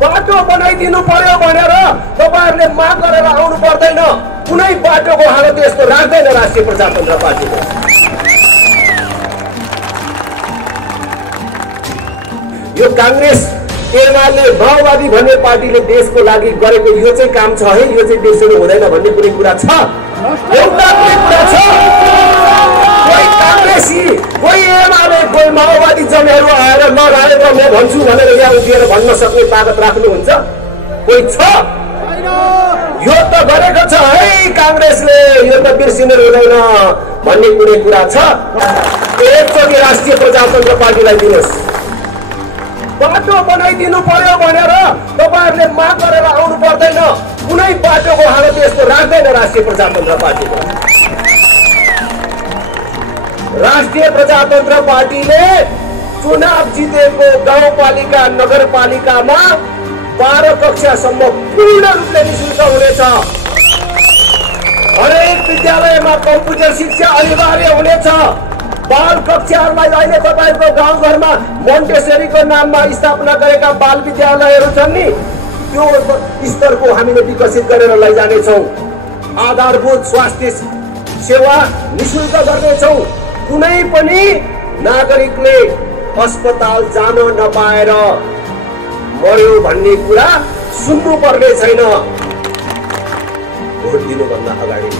बाटो बनाइदिनु पर्यो भनेर तपाईहरुले माग गरेर आउनु पर्दैन। कुनै बाटोको हालत यस्तो राख्दैन राष्ट्रिय प्रजातन्त्र पार्टीले। यो कांग्रेस एमाले माओवादी भन्ने पार्टीले देशको लागि गरेको यो चाहिँ काम छ है, यो चाहिँ देशले हुँदैन भन्ने कुनै कुरा छ? एउटा कुनै कुरा छ? कोही कांग्रेसी, कोही एमाले, कोही माओवादी जनेहरू आएर नराएर म भन्छु भनेर यहाँ उभिएर भन्न सक्ने ताकत राख्नुहुन्छ? कोही छ? यो त गरेको छ है कांग्रेसले, यो त बिर्सिनु हुँदैन भन्ने कुनै कुरा छ? एकचोटि राष्ट्रिय प्रजातन्त्र पार्टीलाई दिनुहोस्। बाटो बनाइदिनु पर्यो भनेर तपाईहरुले माग गरेर आउनु पर्दैन। कुनै बाटोको हालत यस्तो राख्दैन राष्ट्रिय प्रजातन्त्र पार्टीले। राष्ट्रिय प्रजातन्त्र पार्टीले चुनाव जितेको गाउँपालिका नगरपालिकामा 12 कक्षासम्म पूर्ण रूपले निशुल्क हुनेछ। हरेक विद्यालयमा कम्प्युटर शिक्षा अनिवार्य हुनेछ। बाल कक्षाहरूलाई अहिले तपाईको गाउँघरमा मोन्टेसरीको नाममा स्थापना गरेका बाल विद्यालयहरू छन् नि, त्यो स्तरको हामीले विकसित गरेर लैजानेछौँ। आधारभूत स्वास्थ्य सेवा निशुल्क गर्नेछौँ। कुनै पनि नागरिकले अस्पताल जान नपाएर मर्यो भन्ने कुरा सुन्नु पर्ने छैन। भोट दिनुभन्दा अगाडि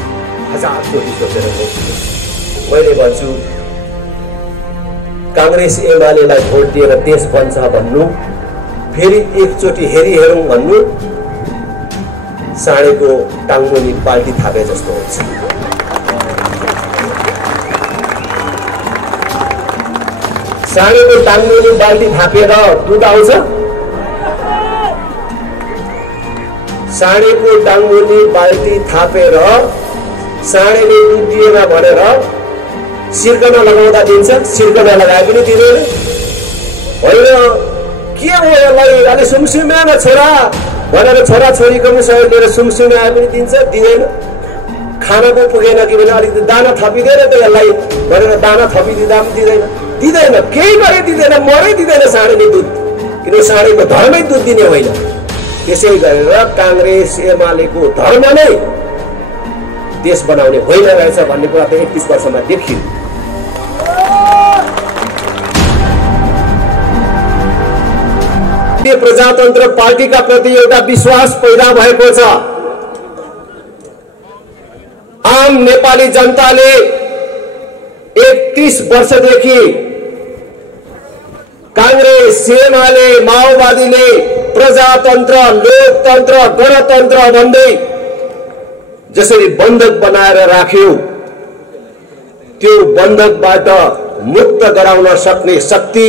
1000 चोटि सोचेर भोट दिनुहोस्। मैले भन्छु कांग्रेस एमालेलाई भोट दिएर देश बन्छ भन्नु, फेरि एकचोटि हेरौँ भन्नु साँडेको टाङ्गोनी बाल्टी थापे जस्तो हुन्छ। साँडेको टाङ्गोनी बाल्टी थापेर दुध आउँछ? साँडेको टाङ्गोनी बाल्टी थापेर साँडेले दुध दिएन भनेर सिर्कना लगाउँदा दिन्छ? सिर्कना लगाए पनि दिँदैन। होइन के हो यसलाई, अलि सुमसुम्या न छोरा भनेर छोरा छोरीको पनि सहयोग लिएर सुमसुम्याए पनि दिन्छ? दिँदैन। खाना पो पुगेन कि भने अलिकति दाना थपिँदैन त यसलाई भनेर दाना थपिदिँदा पनि दिँदैन। दिँदैन, केही गरे दिँदैन, मरै दिँदैन साँडेले दुध, किनभने साँडेको धर्मै दुध दिने होइन। त्यसै गरेर कांग्रेस एमालेको धर्म नै देश बनाउने होइन रहेछ भन्ने कुरा त 31 वर्षमा देखियो। प्रजातन्त्र पार्टीका प्रति एउटा विश्वास पैदा भएको छ। आम नेपाली जनताले 31 वर्षदेखि कांग्रेस एमाले माओवादीले प्रजातन्त्र लोकतन्त्र गणतन्त्र भन्दै जसरी बन्धक बनाएर राख्यो, त्यो बन्धकबाट मुक्त गराउन सक्ने शक्ति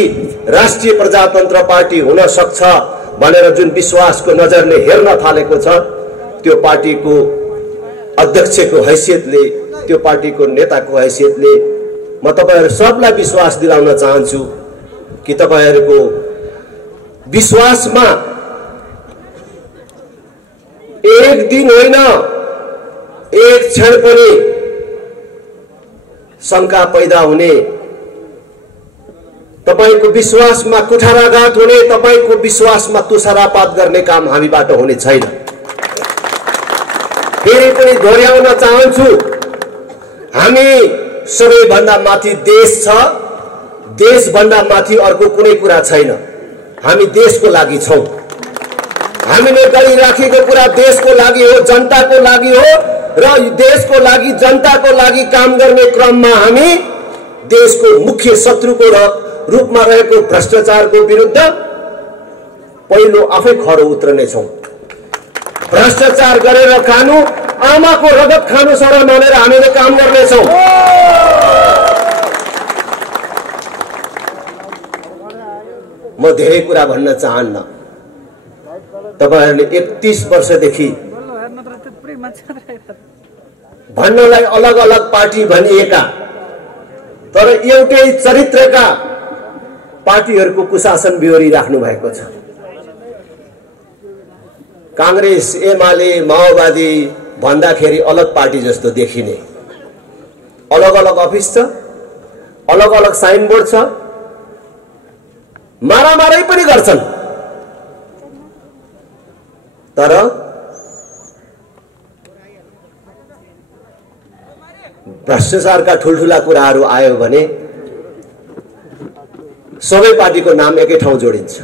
राष्ट्रिय प्रजातन्त्र पार्टी हुन सक्छ भनेर जुन विश्वासको नजरले हेर्न थालेको छ, त्यो पार्टीको अध्यक्षको हैसियतले, त्यो पार्टीको नेताको हैसियतले म तपाईहरु सबलाई विश्वास दिलाउन चाहन्छु कि तपाईहरुको विश्वासमा एक दिन होइन, एक क्षण पनि शंका पैदा हुने, तपाईको विश्वासमा कुठाराघात हुने, तपाईको विश्वासमा तुषारापात गर्ने काम हामीबाट हुने छैन। फेरि पनि दोहोर्याउन चाहन्छु, हामी सबैभन्दा माथि देश छ, देशभन्दा माथि अर्को कुनै कुरा छैन। हामी देशको लागि छौं। हामीले गरिराखेको कुरा देशको लागि हो, जनताको लागि हो र देशको लागि जनताको लागि काम गर्ने क्रममा हामी देशको मुख्य शत्रुको रूपमा रहेको भ्रष्टाचारको विरुद्ध पहिलो आफै खरो उत्रने छौं। भ्रष्टाचार गरेर खानु, आमाको रगत खानु सरह मानेर हामीले काम गर्ने छौं। म धेरै कुरा भन्न चाहन्न। तपाईहरुले 31 वर्षदेखि भन्नलाई अलग अलग पार्टी भनिएका तर एउटै चरित्रका पार्टीहरुको कुशासन बिहोरी राख्नु भएको छ। कांग्रेस एमाले माओवादी भन्दाखेरि अलग पार्टी जस्तो देखिने, अलग अलग अफिस छ, अलग अलग साइनबोर्ड छ, मारामारै पनि गर्छन्। तर भ्रष्टाचारका ठुलठुला कुराहरू आयो भने सबै पार्टीको नाम एकै ठाउँ जोडिन्छ।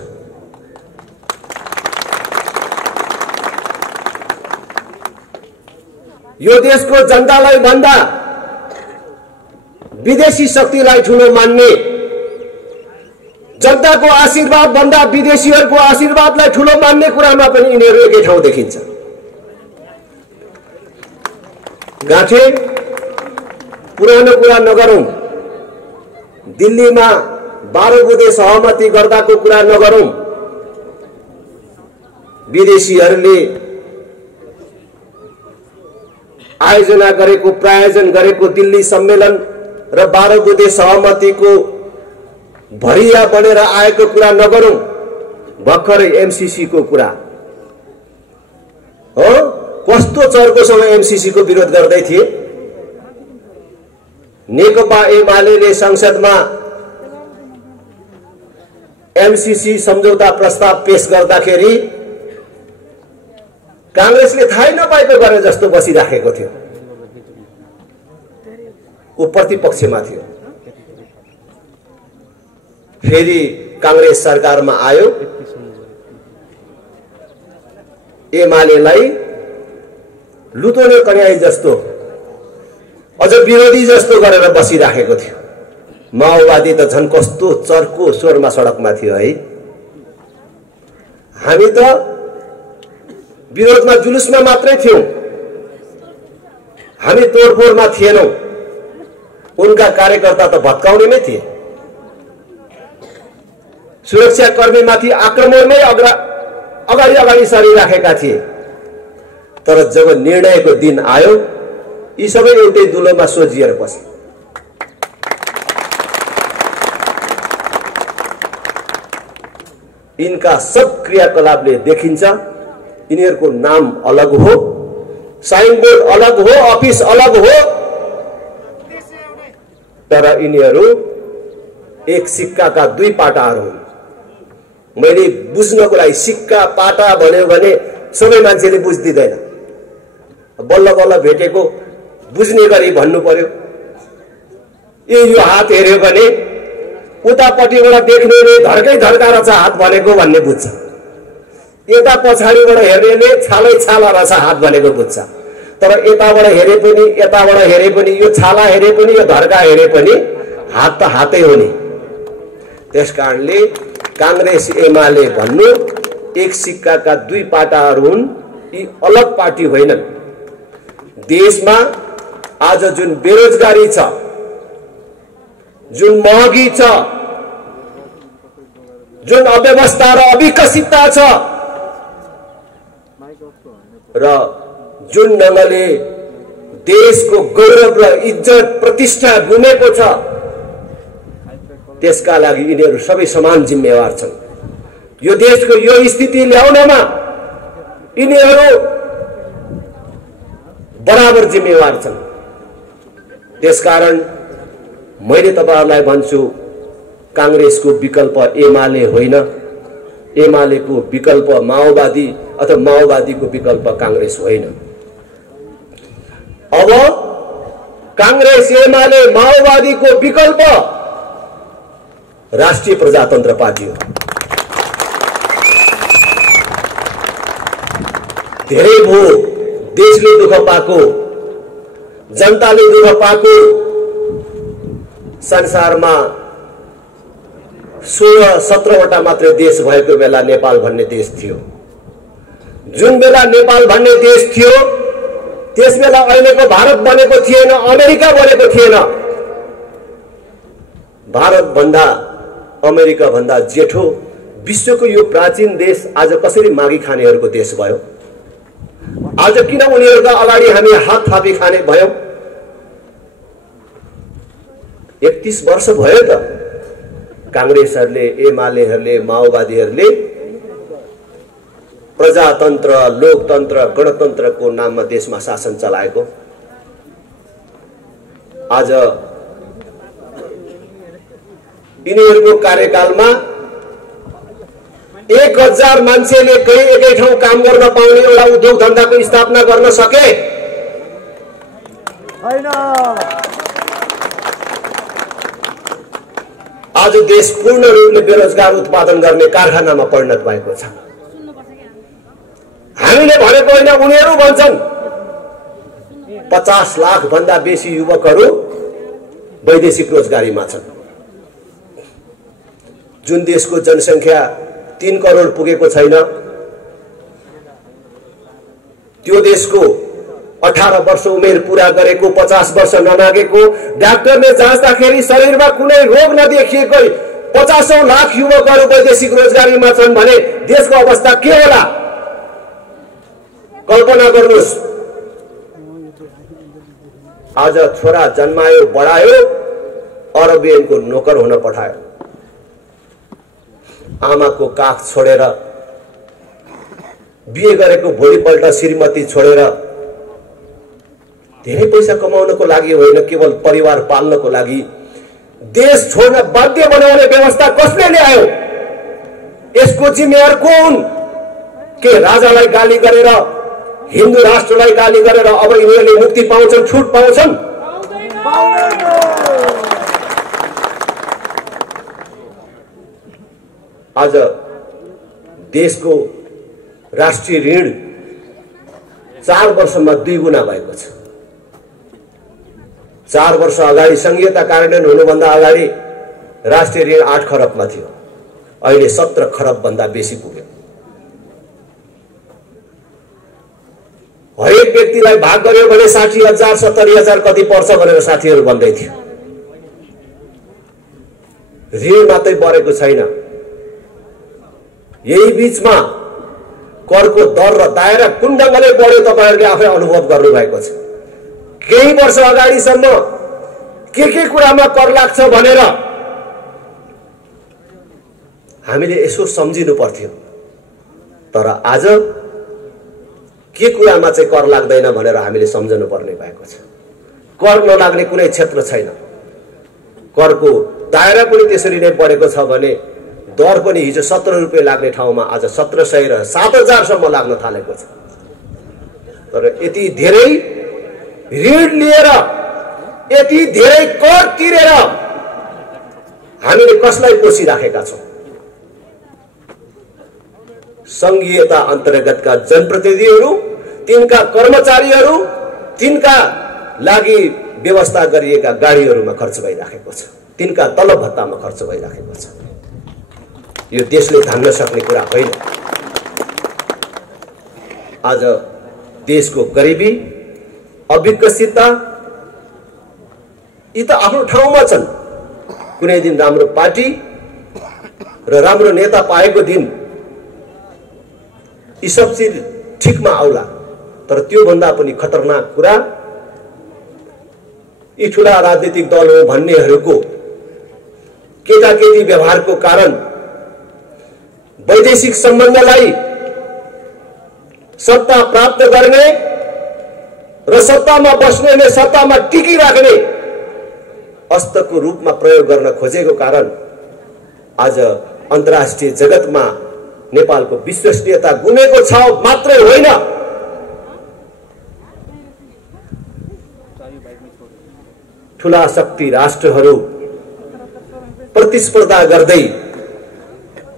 यो देशको जनतालाई भन्दा विदेशी शक्तिलाई ठुलो मान्ने, जनताको आशीर्वाद भन्दा विदेशीहरूको आशीर्वादलाई ठुलो मान्ने कुरामा पनि यिनीहरू एकै ठाउँ देखिन्छ। गाँठे पुरानो कुरा नगरौं, दिल्लीमा 12 बुँदे सहमति गर्दाको कुरा नगरौं। विदेशीहरूले आयोजना गरेको, प्रायोजन गरेको दिल्ली सम्मेलन र 12 बुँदे सहमतिको भरिया बनेर आएको कुरा नगरौं। भर्खरै एमसीसी को कुरा हो, कस्तो चर्कोसँग एमसीसी को विरोध गर्दै थिए। नेकपा एमाले संसदमा एमसीसी सम्झौता प्रस्ताव पेश गर्दाखेरि कांग्रेसले थाहै नपाएको गरे जस्तो बसिराखेको थियो। ऊ प्रतिपक्षमा थियो। फेरि कांग्रेस सरकारमा आयो, एमालेलाई लुतोने कन्याई जस्तो, अझ विरोधी जस्तो गरेर बसिराखेको थियो। माओवादी त झन् कस्तो चर्को स्वरमा सडकमा थियो है। हामी त विरोधमा जुलुसमा मात्रै थियौं, हामी तोडफोडमा थिएनौं। उनका कार्यकर्ता त भत्काउनेमै थिए। सुरक्षा कर्मीमाथि आक्रमणमै अगाडि सरिराखेका थिए। तर जब निर्णयको दिन आयो, यी सबै एउटै दुलोमा सोझिएर बसे। इनका सब क्रियाकलापले देखिन्छ यिनीहरूको नाम अलग हो, साइनबोर्ड अलग हो, अफिस अलग हो, तर यिनीहरू एक सिक्काका दुई पाटाहरू हुन्। मैले बुझ्नको लागि सिक्का पाटा भन्यो भने सबै मान्छेले बुझ्दिदैन। बल्ल बल्ल भेटेको बुझ्ने गरी भन्नु पर्यो। यो हात हेर्यो भने उतापट्टिबाट देख्नेले धर्कै धर्का रहेछ हात भनेको भन्ने बुझ्छ। यता पछाडिबाट हेर्नेले छालै छाला रहेछ हात भनेको बुझ्छ। तर यताबाट हेरे पनि, यताबाट हेरे पनि, यो छाला हेरे पनि, यो धर्का हेरे पनि हात त हातै हो नि। त्यसकारणले कांग्रेस एमाले भन्नु एक सिक्काका दुई पाटाहरू हुन्। यी अलग पार्टी होइनन्। देशमा आज जुन बेरोजगारी छ, जुन महँगी छ, जुन अव्यवस्था र अविकसितता छ र जुन ढंगले देशको गौरव र इज्जत प्रतिष्ठा गुमेको छ, त्यसका लागि यिनीहरू सबै समान जिम्मेवार छन्। यो देशको यो स्थिति ल्याउनमा यिनीहरू बराबर जिम्मेवार छन्। त्यसकारण मैले तपाईहरुलाई भन्छु, कांग्रेसको विकल्प एमाले होइन, एमालेको विकल्प माओवादी अथवा माओवादीको विकल्प कांग्रेस होइन। अब कांग्रेस एमाले माओवादीको विकल्प राष्ट्रिय प्रजातन्त्र पार्टी हो। धेरै भो देशले दुःख पाएको, जनताले दुःख पाएको, संसारमा 16-17 वटा मात्रै देश भएको बेला नेपाल भन्ने देश थियो। जुन बेला नेपाल भन्ने देश थियो, त्यस बेला अहिलेको भारत बनेको थिएन, अमेरिका बनेको थिएन। भारत भन्दा, अमेरिका भन्दा जेठो विश्वको यो प्राचीन देश आज कसरी मागी खानेहरूको देश भयो? आज किन उनीहरूका अगाडि हामी हात थापी खाने भयौं? 31 वर्ष भयो त कांग्रेसहरूले, एमालेहरूले, माओवादीहरूले प्रजातन्त्र, लोकतन्त्र, गणतन्त्रको नाममा देशमा शासन चलाएको। आज यिनीहरूको कार्यकालमा 1000 मान्छेले एकै ठाउँ काम गर्न पाउने एउटा उद्योग धन्दाको स्थापना गर्न सके? हैन। आज देश पूर्ण रूपले बेरोजगार उत्पादन गर्ने कारखानामा परिणत भएको छ। हामीले भनेको होइन, उनीहरू भन्छन्। 50 लाख भन्दा बेसी युवकहरू वैदेशिक रोजगारीमा छन्। जुन देशको जनसङ्ख्या 3 करोड पुगेको छैन, त्यो देशको 18 वर्ष उमेर पूरा गरेको, 50 वर्ष ननागेको, डाक्टरले जाँच्दाखेरि शरीरमा कुनै रोग नदेखिएको 50औं लाख युवकहरू वैदेशिक रोजगारीमा छन् भने देशको अवस्था के होला? कल्पना गर्नुहोस्। आज छोरा जन्मायो, बढायो, अरबियनको नोकर हुन पठायो। आमाको काख छोडेर, बिहे गरेको भोलिपल्ट श्रीमती छोडेर, धेरै पैसा कमाउनको लागि होइन, केवल परिवार पाल्नको लागि देश छोड्न बाध्य बनाउने व्यवस्था कसले ल्यायो? यसको जिम्मेवार को हुन्? के राजालाई गाली गरेर, हिन्दू राष्ट्रलाई गाली गरेर अब यिनीहरूले मुक्ति पाउँछन्, छुट पाउँछन्? आज देशको राष्ट्रिय ऋण 4 वर्षमा 2 गुणा भएको छ। 4 वर्ष अगाडि संघीयता कार्यान्वयन हुनुभन्दा अगाडि राष्ट्रिय ऋण 8 खरबमा थियो, अहिले 17 खरब भन्दा बेसी पुग्यो। हरेक व्यक्तिलाई भाग गर्यो भने 60,000 70,000 कति पर्छ भनेर साथीहरू भन्दै थियो। ऋण मात्रै बढेको छैन, यही बीचमा करको दर र दायरा कुन ढङ्गले बढ्यो तपाईहरुले आफै अनुभव गर्नु भएको छ। केही वर्ष अगाडिसम्म के कुरामा कर लाग्छ भनेर हामीले यसो सम्झिनु पर्थ्यो, तर आज के कुरामा चाहिँ कर लाग्दैन भनेर हामीले सम्झनु पर्ने भएको छ। कर नलाग्ने कुनै क्षेत्र छैन। करको दायरा पनि त्यसरी नै बढेको छ भने दर पनि हिजो 17 रुपैयाँ लाग्ने ठाउँमा आज 1700 र 7000 सम्म लाग्न थालेको छ। तर यति धेरै ऋण लिएर, यति धेरै कर तिरेर हामीले कसलाई पोसिराखेका छौं? संघीयता अन्तर्गतका जनप्रतिनिधिहरू, तिनका कर्मचारीहरू, तिनका लागि व्यवस्था गरिएका गाडीहरूमा खर्च भइराखेको छ, तिनका तलब भत्तामा खर्च भइराखेको छ। यो देशले धान्न सक्ने कुरा होइन। आज देशको गरिबी, अविकसितता यी त आफ्नो ठाउँमा छन्। कुनै दिन राम्रो पार्टी र राम्रो नेता पाएको दिन यी सब चिज ठिकमा आउला, तर त्यो भन्दा पनि खतरनाक कुरा यी ठूला राजनीतिक दल हो भन्नेहरूको केटाकेटी व्यवहारको कारण वैदेशिक सम्बन्धलाई सत्ता प्राप्त गर्ने र सत्तामा बस्नेले सत्तामा टिकिराख्ने अस्त्रको रूपमा प्रयोग गर्न खोजेको कारण आज अन्तर्राष्ट्रिय जगतमा नेपालको विश्वसनीयता गुमेको छ मात्रै होइन, ठूला शक्ति राष्ट्रहरू प्रतिस्पर्धा गर्दै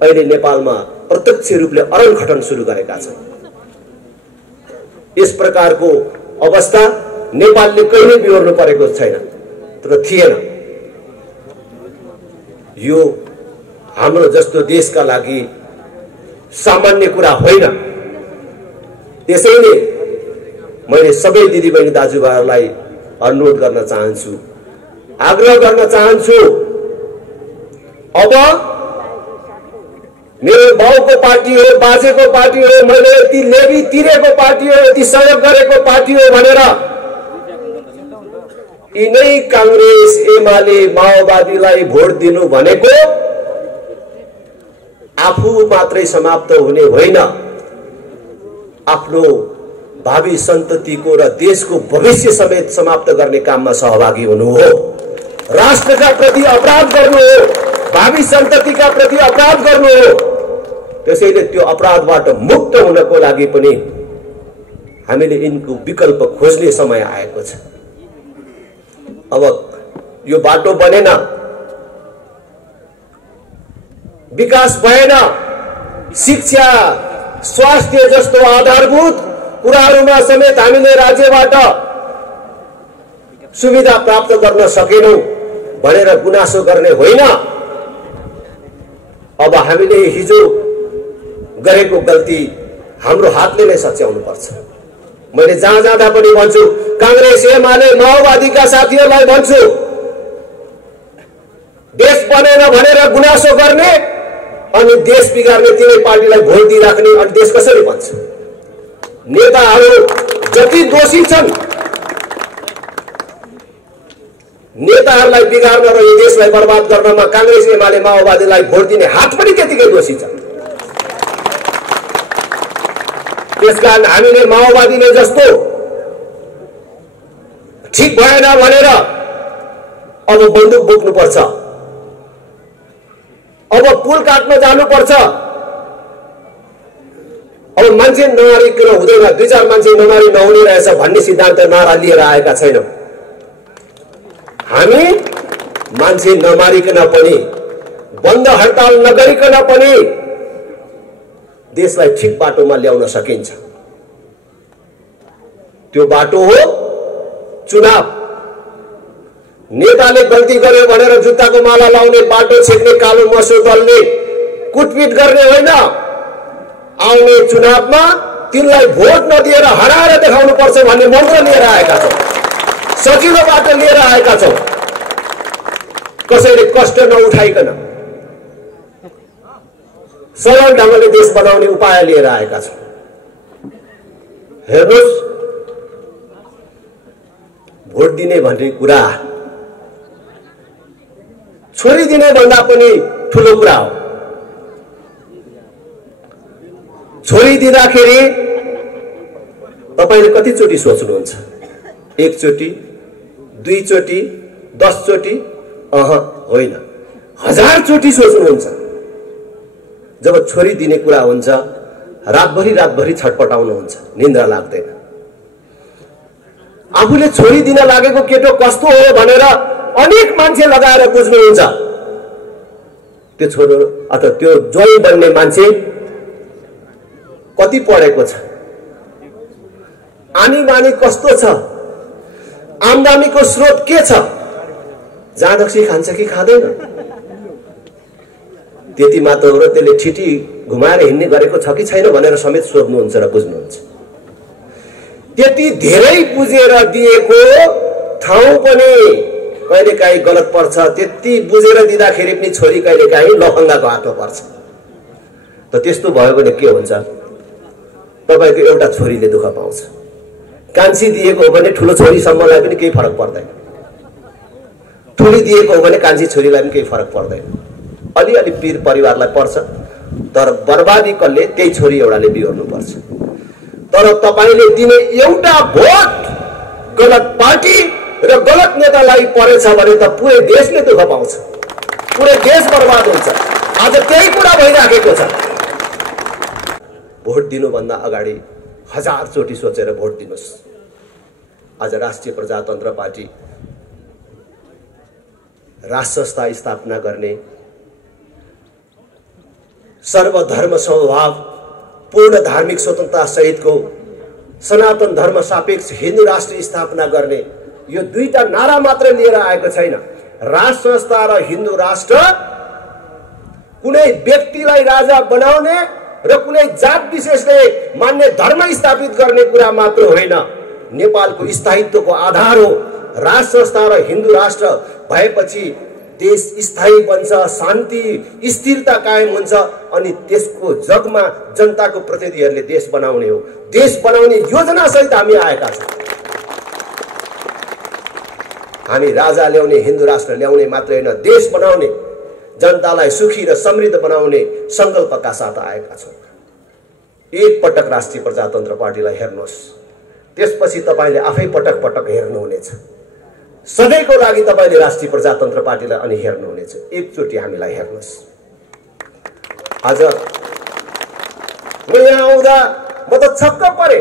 अहिले नेपालमा प्रत्यक्ष रूपले अरनखटन सुरु गरेका छन्। यस प्रकारको अवस्था नेपालले कहिले बिहोर्नु परेको छैन, तर थिएन। यो हाम्रो जस्तो देशका लागि सामान्य कुरा होइन। त्यसैले मैले सबै दिदीबहिनी दाजुभाइहरूलाई अनुरोध गर्न चाहन्छु, आग्रह गर्न चाहन्छु, अब मेरो बाउको पार्टी हो, बाजेको पार्टी हो, मैले यति लेबी तिरेको पार्टी हो, यति सहयोग गरेको पार्टी हो भनेर यिनै कांग्रेस, एमाले, माओवादीलाई भोट दिनु भनेको आफू मात्रै समाप्त हुने होइन, आफ्नो भावी सन्ततिको र देशको भविष्य समेत समाप्त गर्ने काममा सहभागी हुनु हो। राष्ट्रका प्रति अपराध गर्नु हो, भावी सन्ततिका प्रति अपराध गर्नु हो। त्यसैले त्यो अपराधबाट मुक्त हुनको लागि पनि हामीले यिनको विकल्प खोज्ने समय आएको छ। अब यो बाटो बनेन, विकास भएन, शिक्षा स्वास्थ्य जस्तो आधारभूत कुराहरूमा समेत हामीले राज्यबाट सुविधा प्राप्त गर्न सकेनौं भनेर गुनासो गर्ने होइन। अब हामीले हिजो गरेको गल्ती हाम्रो हातले नै सच्याउनु पर्छ। मैले जहाँ जाँदा पनि भन्छु, कांग्रेस एमाले माओवादीका साथीहरूलाई भन्छु, देश बनेन भनेर गुनासो गर्ने अनि देश बिगार्ने तिनै पार्टीलाई भोट दिइराख्ने अनि देश कसरी बन्छ? नेताहरू जति दोषी छन्, नेताहरूलाई बिगार्न र यो देशलाई बर्बाद गर्नमा कांग्रेस एमाले माओवादीलाई भोट दिने हात पनि त्यतिकै दोषी छ। त्यसकारण हामीले माओवादीले जस्तो ठीक भएन भनेर अब बन्दुक बोक्नुपर्छ, अब पुल काट्न जानुपर्छ, अब मान्छे नमारिकन हुँदैन, 2-4 मान्छे नमारी नहुने रहेछ भन्ने सिद्धान्त नारा लिएर आएका छैनौं। हामी मान्छे नमारिकन पनि, बन्द हडताल नगरिकन पनि देशलाई ठीक बाटोमा ल्याउन सकिन्छ। त्यो बाटो हो चुनाव। नेताले गल्ती गर्यो भनेर जुत्ताको माला लाउने, बाटो छेक्ने कालो मसो दलले कुटपिट गर्ने होइन। आउने चुनावमा तिनलाई भोट नदिएर हराएर देखाउनु पर्छ भन्ने मन्त्र लिएर आएका छौं, सजिलो बाटो लिएर आएका छौं, कसैले कष्ट नउठाइकन सरल ढंगले देश बनाउने उपाय लिएर आएका छौं। हेर्नुस्, भोट दिने भन्ने कुरा छोरी दिने भन्दा पनि ठूलो कुरा हो। छोरी दिँदाखेरि तपाईले कति चोटी सोच्नुहुन्छ? 1 चोटी, 2 चोटी, 10 चोटी? होइन, 1000 चोटी सोच्नुहुन्छ। जब छोरी दिने कुरा हुन्छ, रातभरि छटपटाउनुहुन्छ, निन्द्रा लाग्दैन। आफूले छोरी दिन लागेको केटो कस्तो हो भनेर अनेक मान्छे लगाएर बुझ्नुहुन्छ। त्यो छोरो अथवा त्यो ज्वाइँ बन्ने मान्छे कति पढेको छ, आनी बानी कस्तो छ, आम्दानीको स्रोत के छ, जाँदक्सी खान्छ कि खाँदैन, त्यति मात्र हो र त्यसले ठिटी घुमाएर हिँड्ने गरेको छ कि छैन भनेर समेत सोध्नुहुन्छ र बुझ्नुहुन्छ। त्यति धेरै बुझेर दिएको ठाउँ पनि कहिलेकाहीँ गलत पर्छ। त्यति बुझेर दिँदाखेरि पनि छोरी कहिलेकाहीँ लफङ्गाको हातमा पर्छ। त त्यस्तो भयो भने के हुन्छ? तपाईको एउटा छोरीले दुःख पाउँछ। कान्छी दिएको हो भने ठुलो छोरीसम्मलाई पनि केही फरक पर्दैन, ठुली दिएको हो भने कान्छी छोरीलाई पनि केही फरक पर्दैन। अलिअलि पीर परिवारलाई पर्छ, तर बर्बादी कसले? त्यही छोरी एउटाले बिहोर्नु पर्छ। तर तपाईले दिने एउटा भोट गलत पार्टी र गलत नेतालाई परेछ भने त पुरै देशले दुःख पाउँछ, पुरै देश बर्बाद हुन्छ। आज त्यही कुरा भइराखेको छ। भोट दिनुभन्दा अगाडि 1000 चोटी सोचेर भोट दिनुस्। आज राष्ट्रिय प्रजातन्त्र पार्टी राष्ट्र संस्था स्थापना गर्ने, सर्वधर्म समभाव, पूर्ण धार्मिक स्वतन्त्रता सहितको सनातन धर्म सापेक्ष हिन्दू राष्ट्र स्थापना गर्ने, यो दुईटा नारा मात्र लिएर आएको छैन। राष्ट्र संस्था र हिन्दू राष्ट्र कुनै व्यक्तिलाई राजा बनाउने र कुनै जात विशेषले मान्ने धर्म स्थापित गर्ने कुरा मात्र होइन, नेपालको स्थायित्वको आधार हो। राष्ट्र संस्था र हिन्दू राष्ट्र भएपछि देश स्थायी बन्छ, शान्ति स्थिरता कायम हुन्छ अनि त्यसको जगमा जनताको प्रतिनिधिहरूले देश बनाउने हो। देश बनाउने योजना सहित हामी आएका छौँ। हामी राजा ल्याउने, हिन्दू राष्ट्र ल्याउने मात्र होइन, देश बनाउने, जनतालाई सुखी र समृद्ध बनाउने संकल्पका साथ आएका छौँ। एक पटक राष्ट्रिय प्रजातन्त्र पार्टीलाई हेर्नुहोस्, त्यसपछि तपाईले आफै पटक पटक हेर्नुहुनेछ। सधैँको लागि तपाईले राष्ट्रिय प्रजातन्त्र पार्टीलाई अनि हेर्नुहुनेछ। एकचोटि हामीलाई हेर्नुहोस्। आज म यहाँ आउँदा म त छक्क परे।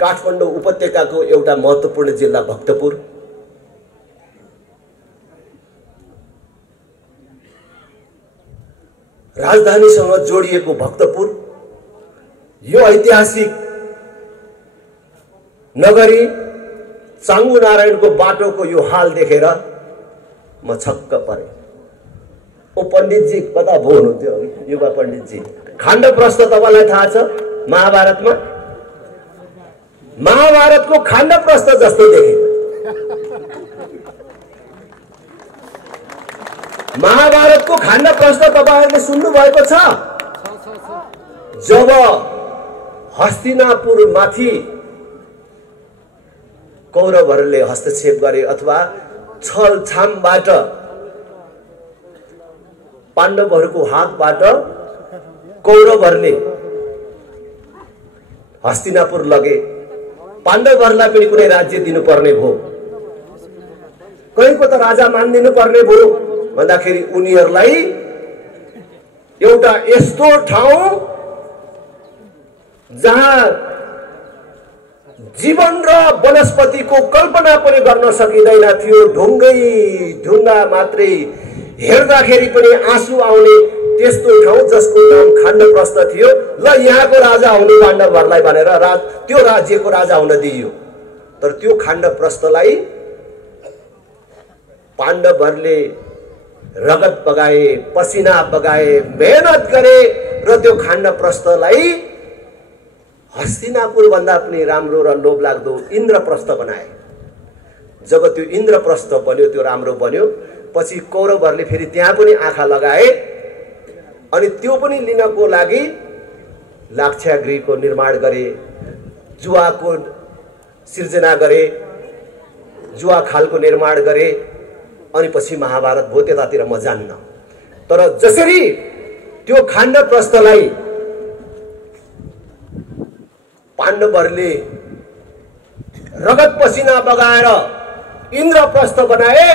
काठमाडौँ उपत्यकाको एउटा महत्त्वपूर्ण जिल्ला भक्तपुर, राजधानीसँग जोडिएको भक्तपुर, यो ऐतिहासिक नगरी चाङ्गु नारायणको बाटोको यो हाल देखेर म छक्क परे। ओ पण्डितजी कता भो हुनुहुन्थ्यो युवा पण्डितजी? खाण्डप्रस्थ तपाईँलाई थाहा छ? महाभारतको खाण्डप्रस्थ जस्तो देखे। महाभारतको खाण्डप्रस्थ तपाईहरुले सुन्नु भएको छ? जब हस्तिनापुर माथि कौरवहरूले हस्तक्षेप गरे अथवा छलछामबाट पाण्डवहरूको हातबाट कौरवहरूले हस्तिनापुर लगे, पाण्डवहरूलाई पनि कुनै राज्य दिनुपर्ने भयो, कहीँको त राजा मानिदिनु पर्ने भयो भन्दाखेरि उनीहरूलाई एउटा यस्तो ठाउँ जहाँ जीवन र वनस्पतिको कल्पना पनि गर्न सकिँदैन थियो, ढुङ्गै ढुङ्गा मात्रै, हेर्दाखेरि पनि आँसु आउने त्यस्तो ठाउँ जसको नाम खाण्डप्रस्थ थियो। ल यहाँको राजा हुनु पाण्डवहरूलाई भनेर त्यो राज्यको राजा हुन दिइयो। तर त्यो खाण्डप्रस्थलाई पाण्डवहरूले रगत बगाए, पसिना बगाए, मेहनत गरे र त्यो खाण्डप्रस्थलाई हस्तिनापुर भन्दा पनि राम्रो र लोभलाग्दो इन्द्रप्रस्थ बनाए। जब त्यो इन्द्रप्रस्थ बन्यो, त्यो राम्रो बन्यो, पछि कौरवहरूले फेरि त्यहाँ पनि आँखा लगाए अनि त्यो पनि लिनको लागि लाक्षागृहको निर्माण गरे, जुवाको सिर्जना गरे, जुवा खालको निर्माण गरे अनि पछि महाभारत भयो। त्यतातिर म जान्न, तर जसरी त्यो खाण्डप्रस्थलाई पाण्डवहरूले रगत पसिना बगाएर इन्द्रप्रस्थ बनाए,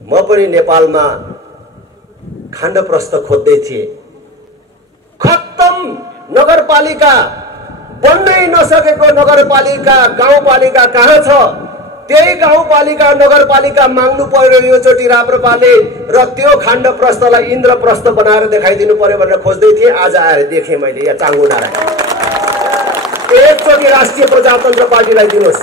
म पनि नेपालमा खाण्डप्रस्थ खोज्दै थिएँ। खत्तम नगरपालिका, बन्नै नसकेको नगरपालिका, गाउँपालिका कहाँ छ? त्यही गाउँपालिका नगरपालिका माग्नु पर्यो योचोटि राप्रपाले र त्यो खाण्डप्रस्थलाई इन्द्रप्रस्थ बनाएर देखाइदिनु पर्यो भनेर खोज्दै थिएँ। आज आएर देखेँ मैले यहाँ चाङ्गु नारायण। एकचोटि राष्ट्रिय प्रजातन्त्र पार्टीलाई दिनुहोस्,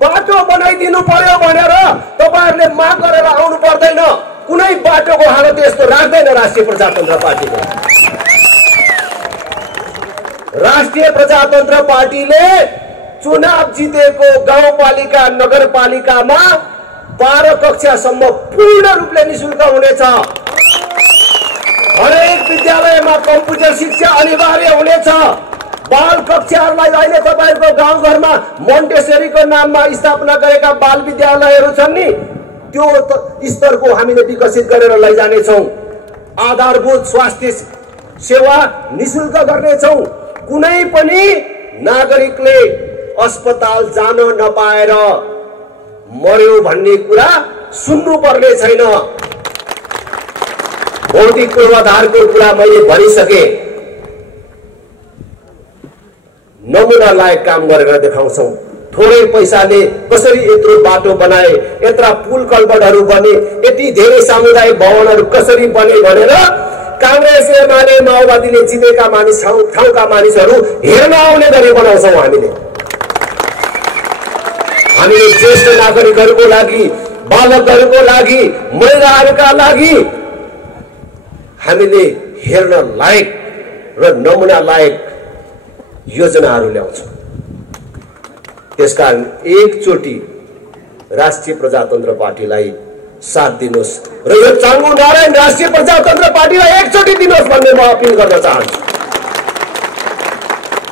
बाटो बनाइदिनु पर्यो भनेर तपाईहरुले माग गरेर आउनु पर्दैन। कुनै बाटोको हालत यस्तो राख्दैन राष्ट्रिय प्रजातन्त्र पार्टीले। राष्ट्रिय प्रजातन्त्र पार्टीले चुनाव जितेको गाउँपालिका नगरपालिकामा 12 कक्षासम्म पूर्ण रूपले निशुल्क हुनेछ। हरेक विद्यालयमा कम्प्युटर शिक्षा अनिवार्य हुनेछ। बाल कक्षाहरूलाई अहिले तपाईहरुको गाउँघरमा मोन्टेसरीको नाममा स्थापना गरेका बाल विद्यालयहरू छन् नि, त्यो स्तरको हामीले विकसित गरेर लैजानेछौँ। आधारभूत स्वास्थ्य सेवा निशुल्क गर्नेछौँ। कुनै पनि नागरिकले अस्पताल जान नपाएर मर्यो भन्ने कुरा सुन्नु पर्ने छैन। भौतिक पूर्वाधारको कुरा मैले भनिसके। नमुना लायक काम गरेर देखाउँछौँ। थोरै पैसाले कसरी यत्रो बाटो बनाए, यत्रा पुल कल्भर्टहरू बने, यति धेरै सामुदायिक भवनहरू कसरी बने भनेर कांग्रेस एमाले माओवादीले जितेका मानिस ठाउँका मानिसहरू हेर्न आउने गरी बनाउँछौँ। हामीले ज्येष्ठ नागरिकहरूको लागि, बालकहरूको लागि, महिलाहरूका लागि हामीले हेर्न लायक र नमुना लायक योजनाहरू ल्याउँछौँ। त्यसकारण एकचोटि राष्ट्रिय प्रजातन्त्र पार्टीलाई साथ दिनुहोस् र यो चाङ्गु नारायण राष्ट्रिय प्रजातन्त्र पार्टीलाई एकचोटि दिनुहोस् भन्ने म अपिल गर्न चाहन्छु।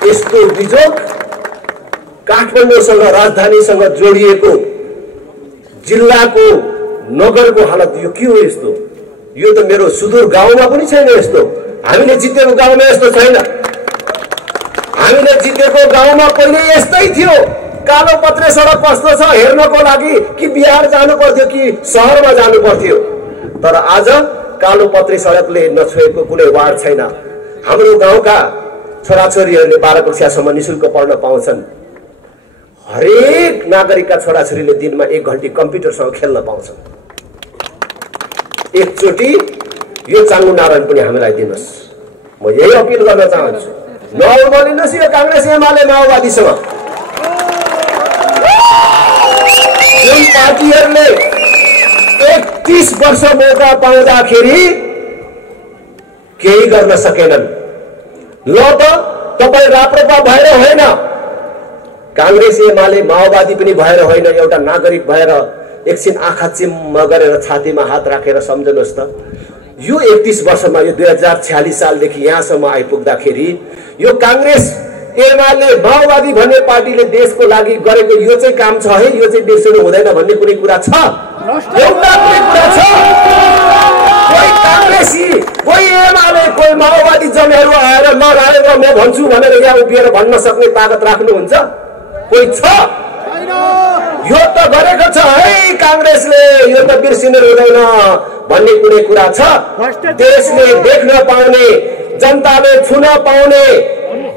यस्तो बिजोग काठमाडौँसँग, राजधानीसँग जोडिएको जिल्लाको नगरको हालत यो के हो? यस्तो यो त मेरो सुदूर गाउँमा पनि छैन। यस्तो हामीले जितेको गाउँमा यस्तो छैन। हामीले जितेको गाउँमा पहिले यस्तै थियो। कालो पत्रे सडक कस्तो छ हेर्नको लागि कि बिहार जानु पर्थ्यो कि शहरमा जानु पर्थ्यो। तर आज कालो पत्रे सडकले नछोएको कुनै वार्ड छैन। हाम्रो गाउँका छोराछोरीहरूले 12 कक्षासम्म निशुल्क पढ्न पाउँछन्। हरेक नागरिकका छोराछोरीले दिनमा 1 घण्टी कम्प्युटरसँग खेल्न पाउँछन्। एकचोटि यो चाङ्गु नारायण पनि हामीलाई दिनुहोस्। म यही अपिल गर्न चाहन्छु, नउर्मलिनुहोस् यो कांग्रेस एमाले माओवादीसँग। जुन पार्टीहरूले 31 वर्ष मौका पाउँदाखेरि केही गर्न सकेनन्। ल त तपाईँ राप्रपा भएर होइन, कांग्रेस एमाले माओवादी पनि भएर होइन, एउटा नागरिक भएर एकछिन आँखा चिम्म गरेर छातीमा हात राखेर सम्झनुहोस् त। यो 31 वर्षमा यो 2046 सालदेखि यहाँसम्म आइपुग्दाखेरि यो कांग्रेस एमाले माओवादी भन्ने पार्टीले देशको लागि गरेको यो चाहिँ काम छ है, यो चाहिँ बिर्सनु हुँदैन भन्ने कुनै कुरा छ? एउटा कुनै कुरा छ? कोही कांग्रेसी, कोही एमाले, कोही माओवादी जनेहरू आएर नराएर म भन्छु भनेर यहाँ उभिएर भन्न सक्ने ताकत राख्नुहुन्छ? कोही छ? यो त गरेको छ है कांग्रेसले, यो त बिर्सिनु हुँदैन भन्ने कुनै कुरा छ? देशले देख्न पाउने, जनताले छुन पाउने,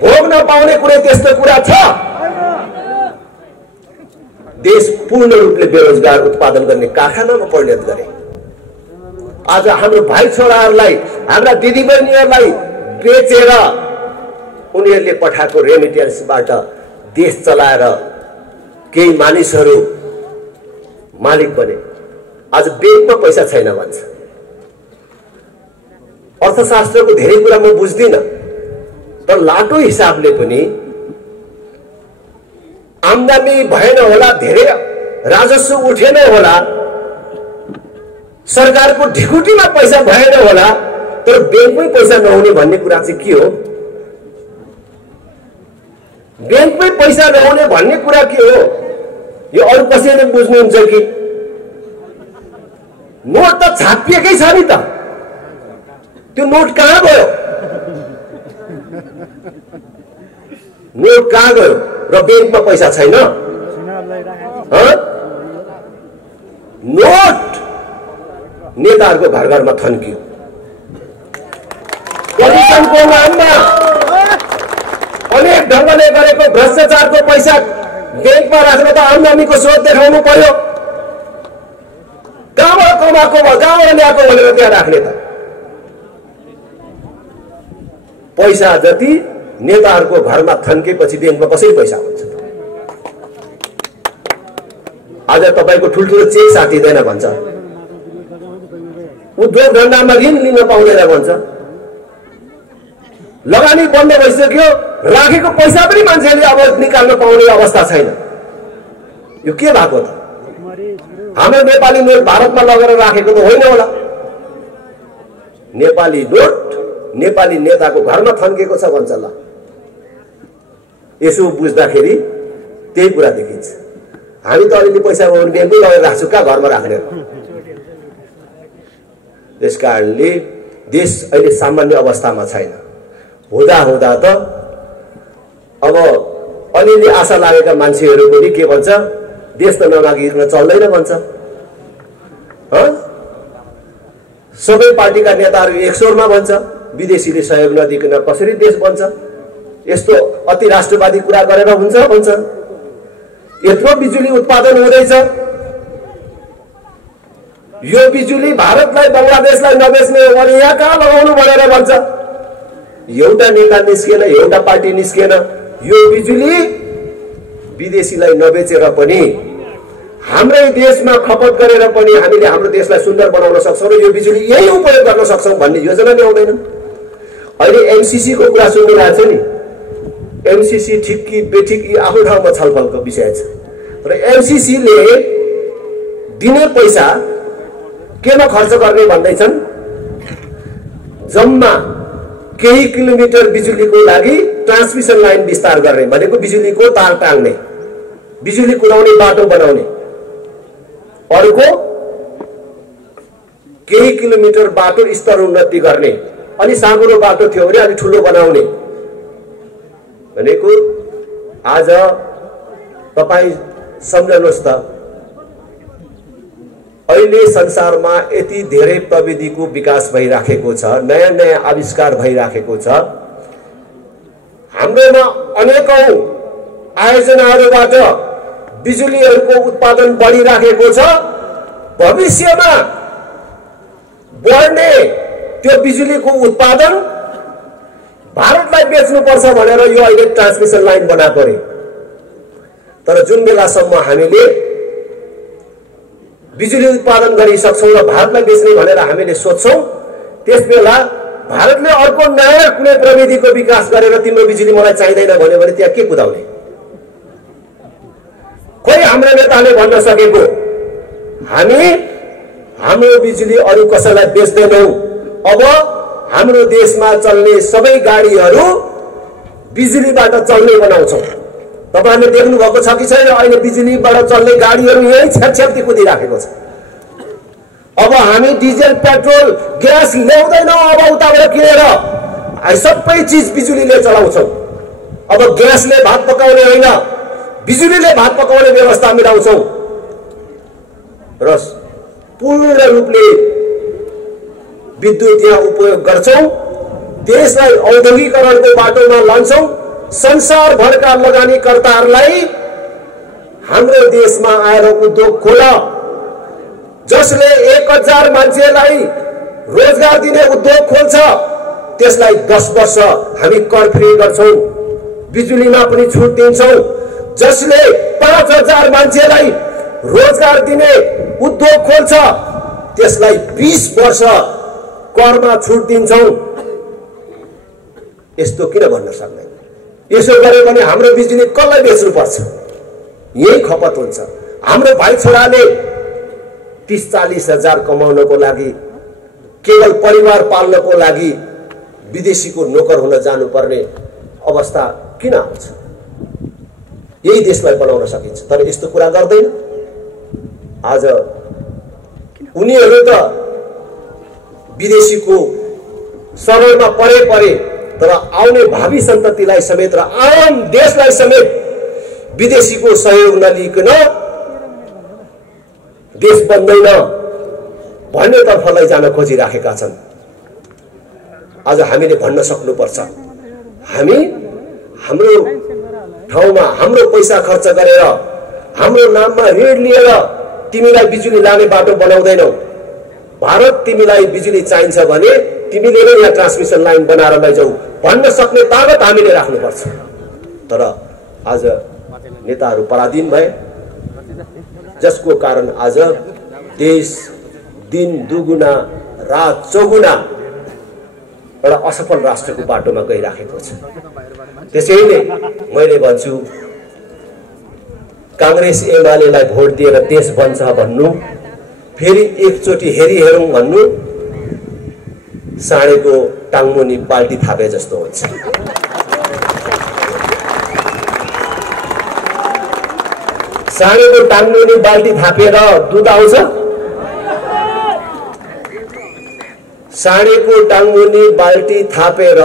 भोग्न पाउने कुनै त्यस्तो कुरा छ? देश पूर्ण रूपले बेरोजगार उत्पादन गर्ने कारखानामा परिणत गरे। आज हाम्रो भाइ छोराहरूलाई, हाम्रा दिदीबहिनीहरूलाई बेचेर उनीहरूले पठाएको रेमिटेन्सबाट देश चलाएर केही मानिसहरू मालिक बने। आज ब्याङ्कमा पैसा छैन भन्छ। अर्थशास्त्रको धेरै कुरा म बुझ्दिनँ, तर लाटो हिसाबले पनि आम्दानी भएन होला, धेरै राजस्व उठेन होला, सरकारको ढिकुटीमा पैसा भएन होला, तर ब्याङ्कमै पैसा नहुने भन्ने कुरा चाहिँ के हो? ब्याङ्कमै पैसा नहुने भन्ने कुरा के हो? यो अरू कसैले बुझ्नुहुन्छ कि? नोट त छापिएकै छ नि त, त्यो नोट कहाँ गयो? नोट कहाँ गयो र ब्याङ्कमा पैसा छैन? नोट नेताहरूको घर घरमा थन्कियो। कमिसनको नाममा अनेक ढङ्गले गरेको भ्रष्टाचारको पैसा ब्याङ्कमा राख्न त आम्दानीको स्रोत देखाउनु पर्यो। कहाँबाट कमाएको भयो, कहाँबाट ल्याएको भनेर त्यहाँ राख्ने त? पैसा जति नेताहरूको घरमा थन्केपछि ब्याङ्कमा कसरी पैसा हुन्छ? आज तपाईँको ठुल्ठुलो चेक साटिँदैन भन्छ, उद्योग धन्दामा ऋण लिन पाउँदैन भन्छ, लगानी बन्द भइसक्यो, राखेको पैसा पनि मान्छेले अब निकाल्न पाउने अवस्था छैन। यो के भएको त? हाम्रो नेपाली नोट भारतमा लगेर राखेको त होइन होला? नेपाली नोट नेपाली नेताको घरमा थन्केको छ भन्छ। ल यसो बुझ्दाखेरि त्यही कुरा देखिन्छ। हामी त अलिअलि पैसा ब्याङ्कमै लगेर राख्छौँ, कहाँ घरमा राख्ने? त्यस कारणले देश अहिले सामान्य अवस्थामा छैन। हुँदा हुँदा त अब अलिअलि आशा लागेका मान्छेहरू पनि के भन्छ, देश त नमागिकन चल्दैन भन्छ। सबै पार्टीका नेताहरू एक स्वरमा भन्छ, विदेशीले सहयोग नदिकन कसरी देश बन्छ? यस्तो अति राष्ट्रवादी कुरा गरेर हुन्छ भन्छ। यत्रो बिजुली उत्पादन हुँदैछ, यो बिजुली भारतलाई बङ्गलादेशलाई नबेच्ने हो भने यहाँ कहाँ लगाउनु भनेर भन्छ। एउटा नेता निस्केन, एउटा पार्टी निस्केन। यो बिजुली विदेशीलाई नबेचेर पनि हाम्रै देशमा खपत गरेर पनि हामीले हाम्रो देशलाई सुन्दर बनाउन सक्छौँ र यो बिजुली यही उपयोग गर्न सक्छौँ भन्ने योजना ल्याउँदैनन्। अहिले एमसीसी को कुरा सुनिरहेको छ नि, एमसीसी ठिक कि बेठिक यी आफ्नो ठाउँमा छलफलको विषय छ, तर एमसीसी ले दिने पैसा केमा खर्च गर्ने भन्दैछन्? जम्मा केही किलोमिटर बिजुलीको लागि ट्रान्समिसन लाइन विस्तार गर्ने भनेको बिजुलीको तार टाङ्ने, बिजुली कुदाउने बाटो बनाउने, अर्को केही किलोमिटर बाटो स्तर उन्नति गर्ने, अनि साँगुरो बाटो थियो भने अलि ठुलो बनाउने भनेको। आज तपाईं सम्झनुहोस् त, अहिले संसारमा यति धेरै प्रविधिको विकास भइराखेको छ, नयाँ नयाँ आविष्कार भइराखेको छ, हाम्रोमा अनेकौं आयोजनाहरूबाट बिजुलीहरूको उत्पादन बढिराखेको छ। भविष्यमा बढ्ने त्यो बिजुलीको उत्पादन भारतलाई बेच्नुपर्छ भनेर यो अहिले ट्रान्समिसन लाइन बनाएको रे। तर जुन बेलासम्म हामीले बिजुली उत्पादन गरिसक्छौं र भारतलाई बेच्ने भनेर हामीले सोच्छौं, त्यसबेला भारतले अर्को नयाँ कुनै प्रविधिको विकास गरेर तिम्रो बिजुली मलाई चाहिँदैन भन्यो भने त्यहाँ के कुदाउने? खोइ हाम्रो नेताले भन्न सकेको हामी हाम्रो बिजुली अरू कसैलाई बेच्दैनौं। अब हाम्रो देशमा चल्ने सबै गाडीहरू बिजुलीबाट चल्ने बनाउँछौं। तपाईहरुले देख्नु भएको छ कि छैन? अहिले बिजुलीबाट चल्ने गाडीहरू यही छ्यापछ्याप्ती कुदिराखेको छ। अब हामी डिजेल पेट्रोल ग्यास ल्याउँदैनौं। अब उताबाट किनेर सबै चीज बिजुलीले चलाउँछौं। अब ग्यासले भात पकाउने होइन, बिजुलीले भात पकाउने व्यवस्था मिलाउँछौं र पूर्ण रूपले विद्युत यहाँ उपयोग गर्छौं। देशलाई औद्योगिकरणको बाटोमा लान्छौं। संसारभरका लगानीकर्ताहरूलाई हाम्रो देशमा आएर उद्योग खोल, जसले 1000 मान्छेलाई रोजगार दिने उद्योग खोल्छ त्यसलाई 10 वर्ष हामी कर फ्री गर्छौं, बिजुलीमा पनि छुट दिन्छौं। जसले 5000 मान्छेलाई रोजगार दिने उद्योग खोल्छ त्यसलाई 20 वर्ष करमा छुट दिन्छौं। यस्तो किन भन्न सक्दैन? यसो गरे भने हाम्रो बिजुली कसलाई बेच्नु पर्छ? यही खपत हुन्छ। हाम्रो भाइ छोराले 30-40 हजार कमाउनको लागि, केवल परिवार पाल्नको लागि विदेशीको नोकर हुन जानुपर्ने अवस्था किन आउँछ? यही देशलाई बनाउन सकिन्छ, तर यस्तो कुरा गर्दैन। आज उनीहरू त विदेशीको शरणमा परे तर आउने भावी सन्ततिलाई समेत र आम देशलाई समेत विदेशीको सहयोग नलिकन देश बन्दैन भन्ने तर्फलाई जान खोजिराखेका छन्। आज हामीले भन्न सक्नुपर्छ, हामी हाम्रो ठाउँमा हाम्रो पैसा खर्च गरेर, हाम्रो नाममा ऋण लिएर तिमीलाई बिजुली लाने बाटो बनाउँदैनौ। भारत तिमीलाई बिजुली चाहिन्छ भने तिमीले नै यहाँ ट्रान्समिसन लाइन बनाएर लैजाऊ भन्न सक्ने ताकत हामीले राख्नुपर्छ। तर आज नेताहरू पराधीन भए, जसको कारण आज देश दिन दुगुना रात चौगुना एउटा असफल राष्ट्रको बाटोमा गइराखेको छ। त्यसैले मैले भन्छु, कांग्रेस एमालेलाई भोट दिएर देश बन्छ भन्नु, फेरि एकचोटि हेरौं भन्नु साँडेको टाङमुनि बाल्टी थापे जस्तो हुन्छ। साँडेको टाङमुनि बाल्टी थापेर दुध आउँछ? साँडेको टाङमुनि बाल्टी थापेर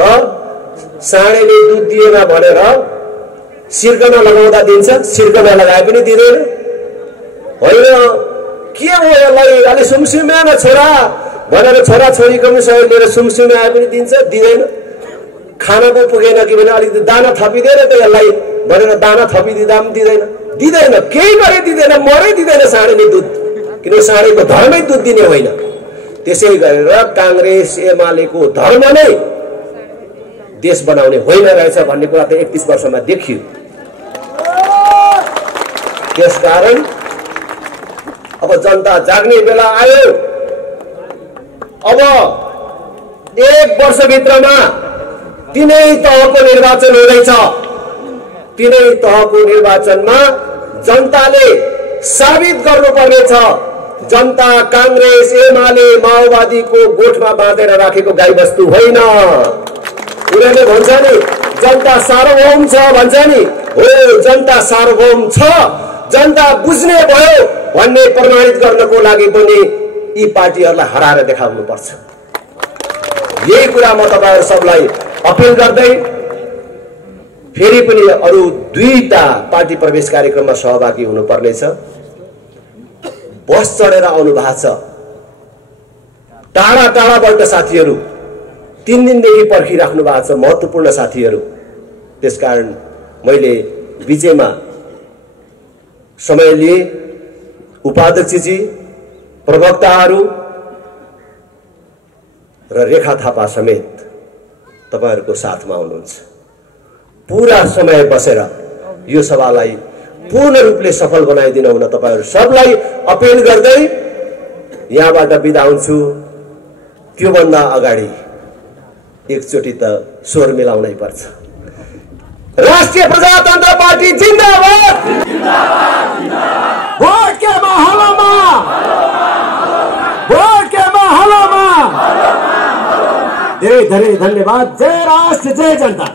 साँडेले दुध दिएन भनेर सिर्कना लगाउँदा दिन्छ? सिर्कना लगाए पनि दिँदैन। होइन, के हो यसलाई अलि सुमसुम्या न छोरा भनेर छोरा छोरीको पनि सहयोग लिएर सुमसुम्याए पनि दिँदैन। खाना पो पुगेन कि भने अलिकति दाना थपिदिएर त यसलाई भनेर दाना थपिदिँदा पनि दिँदैन। केही गरे दिँदैन, मरै दिँदैन साँडेले दुध, किनभने साँडेको धर्मै दुध दिने होइन। त्यसै गरेर कांग्रेस एमालेको धर्म नै देश बनाउने होइन रहेछ भन्ने कुरा त 31 वर्षमा देखियो। त्यसकारण अब जनता जाग्ने बेला आयो। अब 1 वर्षभित्रमा 3 तहको निर्वाचन हुँदैछ। 3 तहको निर्वाचनमा जनताले साबित गर्नुपर्नेछ, जनता कांग्रेस एमाले माओवादीको गोठमा बाँधेर राखेको गाईबस्तु होइन। उनीहरूले भन्छ नि जनता सार्वभौम छ भन्छ नि, हो जनता सार्वभौम छ। जनता बुझ्ने भयो भन्ने प्रमाणित गर्नको लागि पनि यी पार्टीहरूलाई हराएर देखाउनु पर्छ। यही कुरा म तपाईहरु सबलाई अपिल गर्दै फेरि पनि अरु 2टा पार्टी प्रवेश कार्यक्रममा सहभागी हुनुपर्नेछ। बस चढेर आउनु भएको छ। टाढा टाढाबाट साथीहरू 3 दिनदेखि पर्खिराख्नु भएको छ, महत्त्वपूर्ण साथीहरू। त्यसकारण मैले बीचमा समय लिए उपाध्यक्षजी, प्रवक्ताहरू र रेखा थापा समेत तपाईहरुको साथमा हुनुहुन्छ। पूरा समय बसेर यो सभालाई पूर्ण रूपले सफल बनाइदिन हुन तपाईहरु सबलाई अपील गर्दै यहाँबाट बिदा हुन्छु। त्यो भन्दा अगाडि एकचोटी त स्वर मिलाउनै पर्छ। राष्ट्रिय प्रजातन्त्र पार्टी जिन्दाबाद, जिन्दाबाद, जिन्दाबाद। भोट के माहौलमा, भोट के माहौलमा। धेरै धेरै धन्यवाद। जय राष्ट्र, जय जनता।